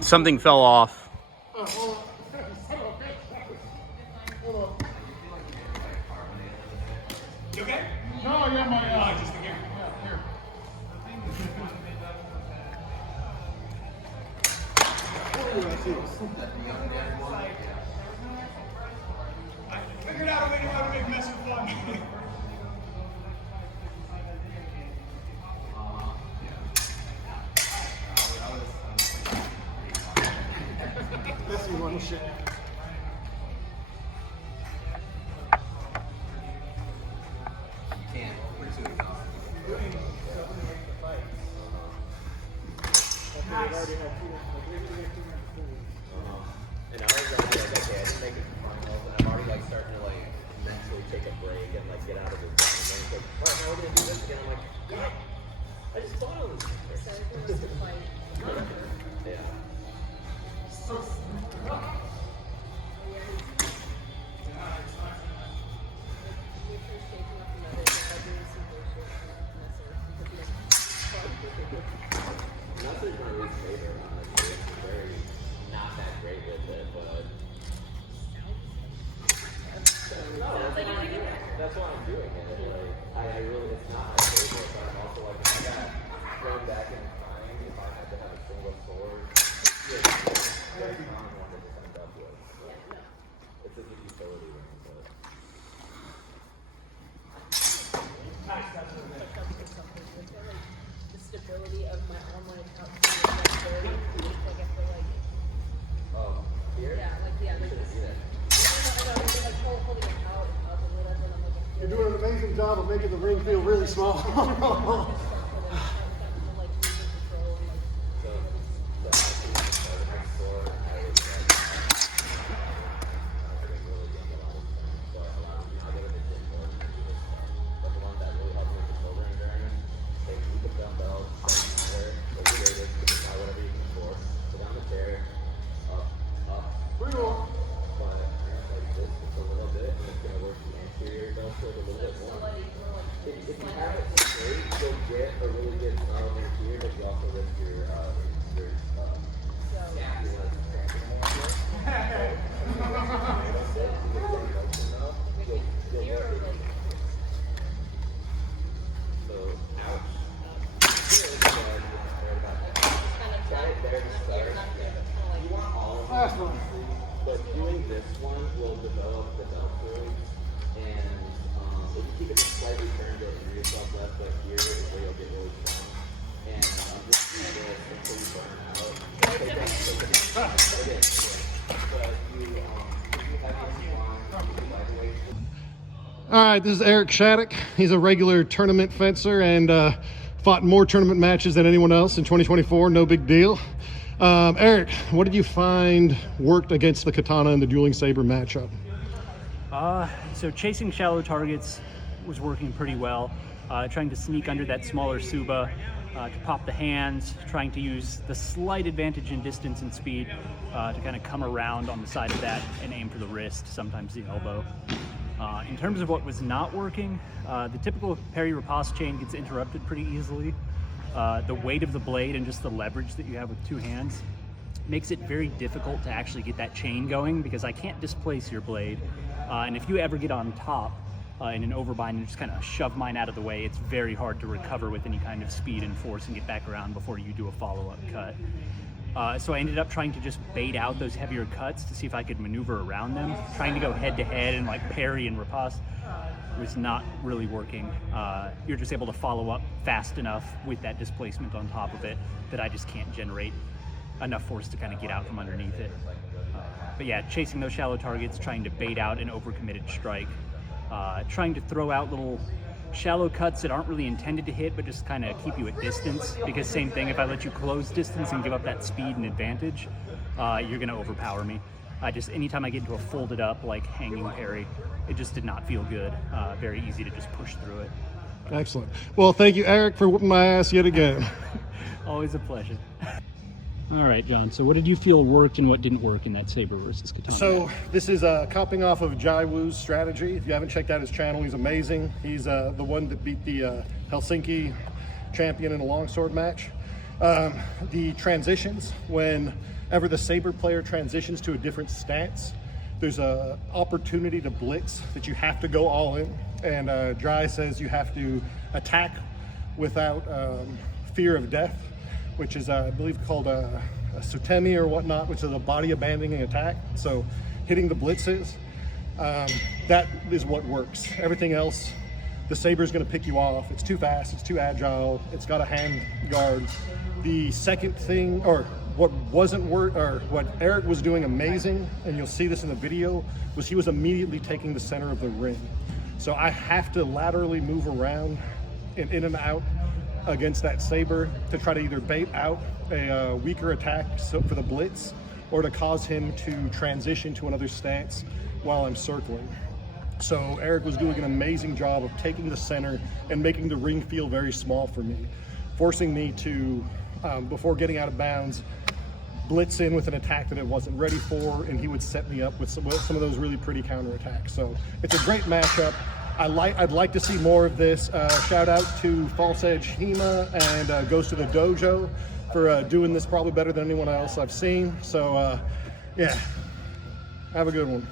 Something fell off. You okay? No, yeah, my just again. Here. I figured out a way to make mess with fun. Messy one shit. And I was like, okay, I didn't make it to finals, and I'm already like starting to like mentally take a break and like get out of the zone. And it's like, all right, now we're gonna do this again. I'm like, God, I just thought on this. Yeah. Nothing's my least favorite, honestly. It's very not that great with it, but that's why I'm doing it. Like, I really, it's not my favorite, but I'm also like, if I got thrown back in time, if I had to have a single sword, it's very common one to just end up with. It's a good utility ring, but. The stability of my online account is like very weak. Like I feel like. Oh, here? Yeah, like there's this. I know, like holding it out up a little bit. I'm like. You're doing an amazing job of making the ring feel really small. If you have it straight, you'll get a really good throw in here, but you also risk your gap. You want to cramp it more. So, ouch. Try it there to start. You want all of Last them. one. But doing this one will develop the belt through, and if you keep it slightly turned, you'll injure yourself less, but here is where you'll get really strong. And just do this until you burn out. Take that, it is. But you have these lightweight. All right, this is Eric Shaddick. He's a regular tournament fencer and fought more tournament matches than anyone else in 2024. No big deal. Eric, what did you find worked against the Katana and the Dueling Saber matchup? So chasing shallow targets was working pretty well. Trying to sneak under that smaller Suba to pop the hands, trying to use the slight advantage in distance and speed to kind of come around on the side of that and aim for the wrist, sometimes the elbow. In terms of what was not working, the typical parry riposte chain gets interrupted pretty easily. The weight of the blade and just the leverage that you have with two hands makes it very difficult to actually get that chain going because I can't displace your blade. And if you ever get on top, in an overbind and just kind of shove mine out of the way. It's very hard to recover with any kind of speed and force and get back around before you do a follow-up cut. So I ended up trying to just bait out those heavier cuts to see if I could maneuver around them. Trying to go head-to-head and like parry and riposte was not really working. You're just able to follow up fast enough with that displacement on top of it that I just can't generate enough force to kind of get out from underneath it. But yeah, chasing those shallow targets, trying to bait out an overcommitted strike, trying to throw out little shallow cuts that aren't really intended to hit, but just kind of keep you at distance. Because same thing, if I let you close distance and give up that speed and advantage, you're gonna overpower me. Anytime I get into a folded up, like hanging parry, it just did not feel good. Very easy to just push through it. Excellent. Well, thank you, Eric, for whooping my ass yet again. Always a pleasure. All right, John, so what did you feel worked and what didn't work in that Saber versus Katana? So this is copying off of Jai Wu's strategy. If you haven't checked out his channel, he's amazing. He's the one that beat the Helsinki champion in a longsword match. The transitions, whenever the Saber player transitions to a different stance, there's a opportunity to blitz that you have to go all in. And Jai says you have to attack without fear of death, which is, I believe, called a sutemi or whatnot, which is a body abandoning attack. So hitting the blitzes, that is what works. Everything else, the Saber is going to pick you off. It's too fast, it's too agile, it's got a hand guard. The second thing, or what what Eric was doing amazing, and you'll see this in the video, was he was immediately taking the center of the ring. So I have to laterally move around and in and out against that Saber to try to either bait out a weaker attack for the blitz or to cause him to transition to another stance while I'm circling. So Eric was doing an amazing job of taking the center and making the ring feel very small for me, forcing me to, before getting out of bounds, blitz in with an attack that I wasn't ready for, and he would set me up with some of those really pretty counterattacks. So it's a great matchup. I'd like to see more of this. Shout out to False Edge Hema and goes to the Dojo for doing this probably better than anyone else I've seen. So yeah, have a good one.